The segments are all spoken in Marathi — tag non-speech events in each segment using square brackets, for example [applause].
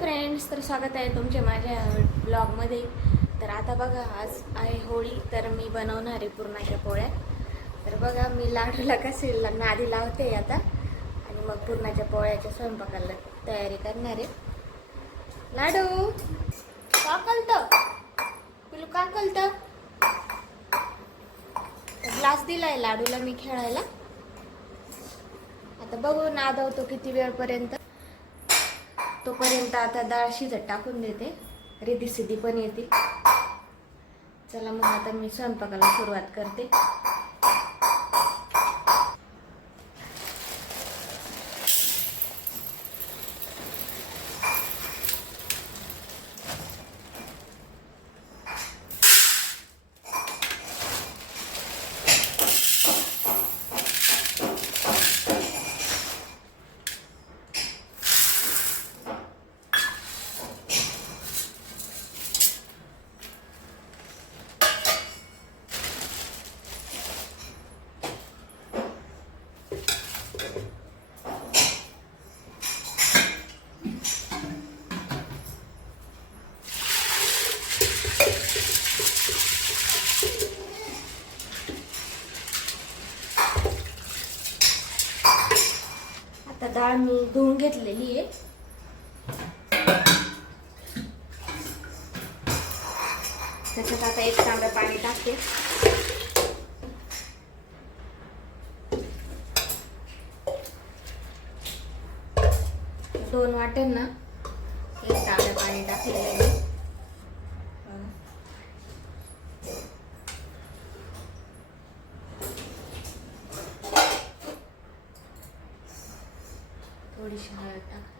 फ्रेंड्स तर स्वागत आहे तुमचे माझ्या ब्लॉगमध्ये तर आता बघा आज आहे होळी तर मी बनवणार आहे पुरणाच्या पोळ्या. तर बघा मी लाडूला कसे लग्न आधी लावते आता. आणि मग पुरणाच्या पोळ्याच्या स्वयंपाकाला तयारी करणार आहे. लाडू का कलतं पिलू का कलतं ग्लास दिलाय लाडूला मी खेळायला. आता बघू नादवतो किती वेळपर्यंत. तोपर्यंत आता डाळ शिजत टाकून देते. रिधी सिधी पण येते चला मग आता मी स्वयंपाकाला सुरुवात करते. आता डाळ मी धुवून घेतलेली आहे. त्याच्यात आता एक तांब्या पाणी टाकते. दोन वाट्यांना ना एक तांब्या पाणी टाकलेलं आहे बघा. थोडीशी हळद टाक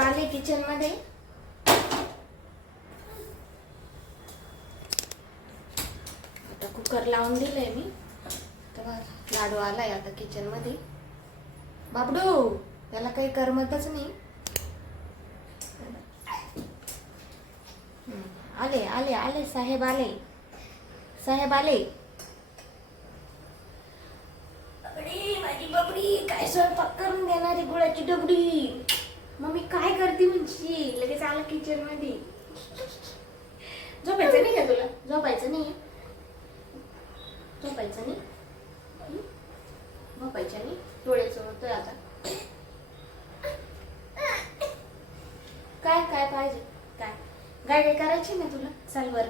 आले किचनमध्ये. आता कुकर लावून दिलंय मी. तर लाडू आलाय आता किचनमध्ये. बाबडू त्याला काही करमतच नाही. आले आले आले साहेब आले. साहेब आले. बबडी माझी बबडी काय स्वयंपाक करून देणारी गुळाची डबडी. मग मी काय करते म्हणजे लगेच आला किचनमध्ये. झोपायचं नाही का तुला? झोपायचं नाही? झोपायचं नाही? झोपायचं नाही? डोळे चोरतोय आता. काय काय पाहिजे? काय? काय काय करायची ना तुला? चाल वर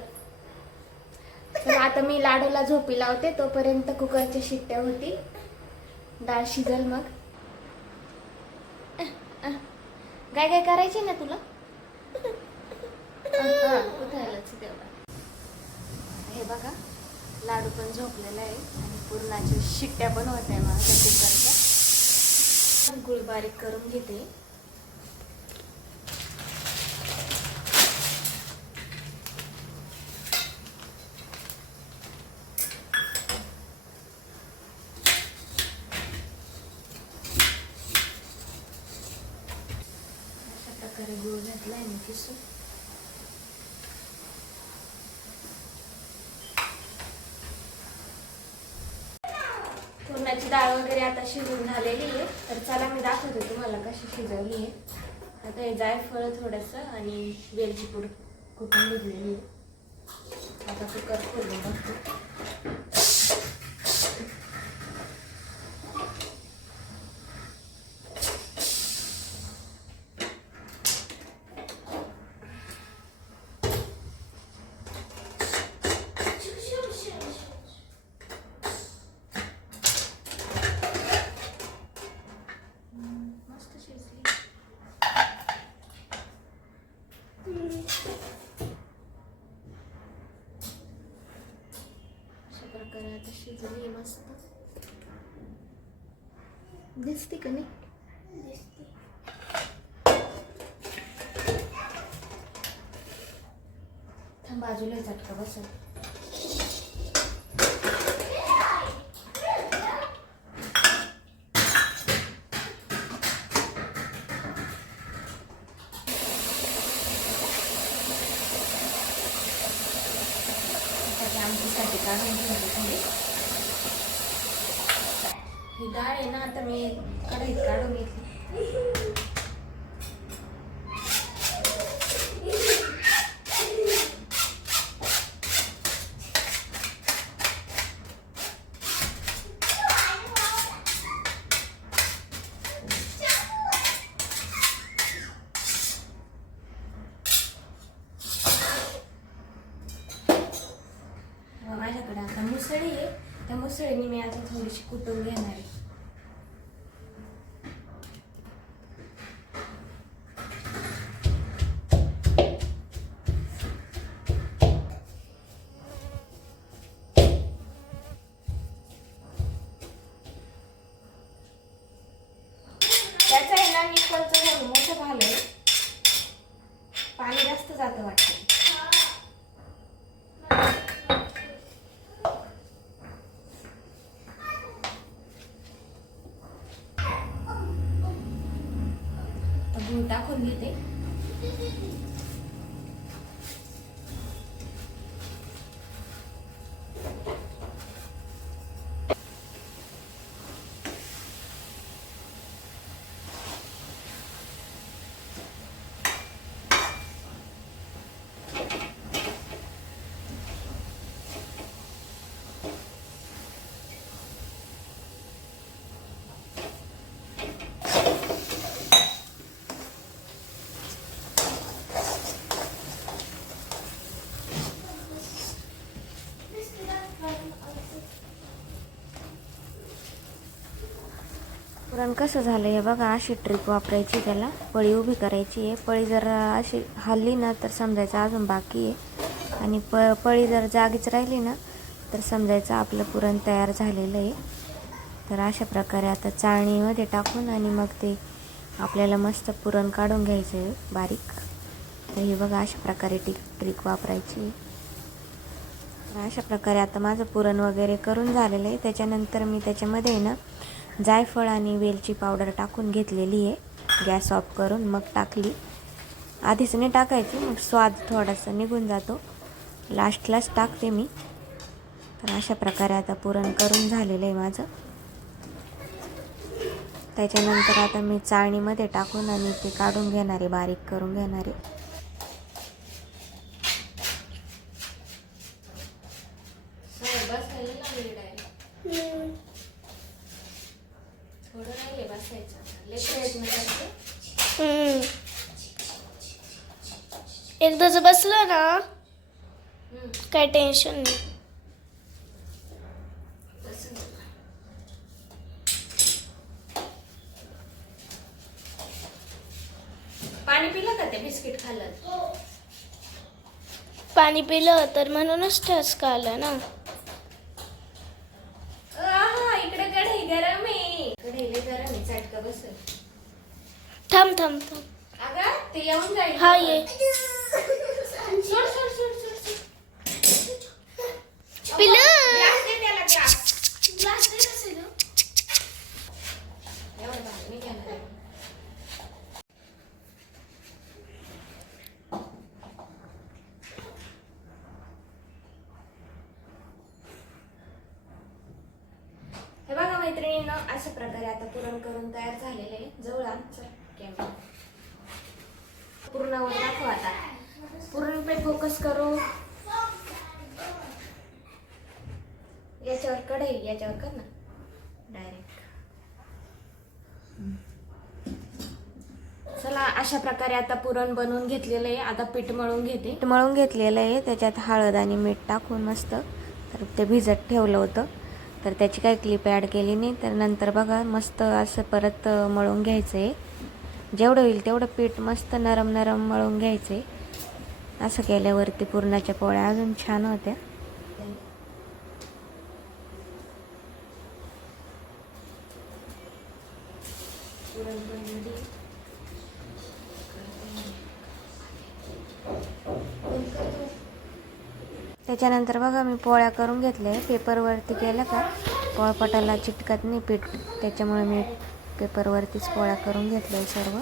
तर आता मी लाडूला झोपी लावते तोपर्यंत कुकरच्या शिट्ट्या होती. डाळ शिजल मग. गाय गाय करायची ना तुला? [laughs] हा, हे बघा. लाडू पण झोपलेला आहे आणि पुरणाच्या शिट्ट्या पण होत आहे कुकरच्या. गुळ बारीक करून घेते अशा प्रकारे गुळ घातलाय मी किसून पुरणाची डाळ वगैरे आता शिजून झालेली आहे. तर चला मी दाखवते तुम्हाला कशी शिजवली आहे. आता हे जायफळ थोडंसं आणि वेलची पूड कुठून घेतलेली आहे. आता कुकर खोलून बघतो मस्त शिजली आता शिजली मस्त. दिसते का नाही? दिसते. थांब बाजूला झटका बसल काढून घेते थोडी ही डाळ आहे ना आता मी कढईत काढून घेतली व माझ्याकडे आता मुसळी आहे त्या मुसळीने मी आता थोडीशी कुटून घेणार आहे. त्याचं आहे निकलचं झालं मोठं झालंय पाणी जास्त जातं वाटतं आता गूळ टाकून घेते. कारण कसं झालं आहे बघा अशी ट्रिक वापरायची त्याला. पळी उभी करायची आहे. पळी जर अशी हल्ली ना तर समजायचं अजून बाकी आहे. आणि प पळी जर जागीच राहिली ना तर समजायचं आपलं पुरण तयार झालेलं आहे. तर अशा प्रकारे आता चाळणीमध्ये टाकून आणि मग ते आपल्याला मस्त पुरण काढून घ्यायचं आहे बारीक. तर हे बघा अशा प्रकारे टिक ट्रिक वापरायची आहे. अशा प्रकारे आता माझं पुरण वगैरे करून झालेलं आहे. त्याच्यानंतर मी त्याच्यामध्ये आहे ना जायफळ आणि वेलची पावडर टाकून घेतलेली आहे. गॅस ऑफ करून मग टाकली. आधीच नाही टाकायची मग स्वाद थोडासा निघून जातो. लास्टलाच टाकते मी. तर अशा प्रकारे आता पुरण करून झालेलं आहे माझं. त्याच्यानंतर आता मी चाळणीमध्ये टाकून आणि ते काढून घेणारे बारीक करून घेणारे. थोडं राहिले बसायचं हम्म. एकदाच बसलं ना काय टेन्शन नाही. पाणी पिलं का ते बिस्किट खाल्लं? पाणी पिलं तर म्हणूनच ठसका आला ना आहा, इकडे कढई गरम आहे कढई लय गरम आहे चटका बसल थांब थांब थांब अगं ते येऊन जाईल हा ये सोड सोड सोड सोड सोड पिलं ग्लास दे त्याला ग्लास एवढं पाणी नाही घेणार आहे. हे बघा मैत्रिणीनं अशा प्रकारे आता पुरण करून तयार झालेले जवळ आमचं चल पूर्ण पूर्णावर दाखव आता. पूर्ण पे फोकस करू. याच्यावर कढई याच्यावर कर ना. डायरेक्ट चला अशा प्रकारे आता पुरण बनवून घेतलेलं आहे. आता पीठ मळून घेते. पीठ मळून घेतलेलं आहे. त्याच्यात हळद आणि मीठ टाकून मस्त. तर ते भिजत ठेवलं होतं. तर त्याची काही क्लिप ॲड केली नाही. तर नंतर बघा मस्त असं परत मळून घ्यायचं आहे जेवढं होईल तेवढं पीठ मस्त नरम नरम मळून घ्यायचं. आहे असं केल्यावरती पुरणाच्या पोळ्या अजून छान होत्या. त्याच्यानंतर बघा मी पोळ्या करून घेतल्या. पेपरवरती केलं का? पोळपाटाला चिटकत नाही पीठ. त्याच्यामुळे मी पेपरवरतीच पोळ्या करून घेतल्या सर्व.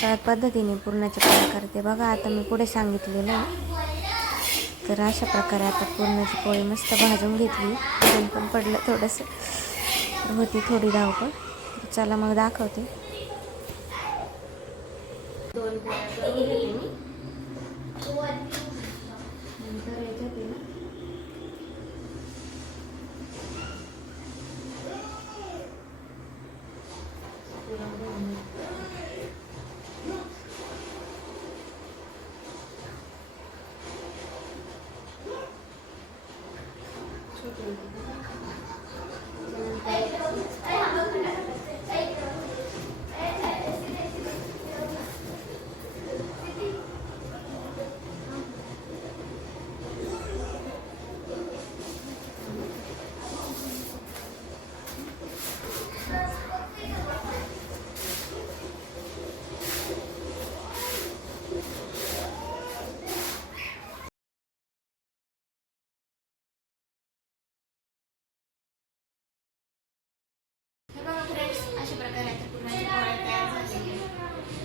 काय पद्धतीने पुरणाच्या पोळ्या करते. बघा आता मी पुढे सांगितलेलं आहे. तर अशा प्रकारे आता पुरणाची पोळी मस्त भाजून घेतली. तेल पण पडलं थोडंसं. होती थोडी धावपळ. चला मग दाखवते. दोन 좀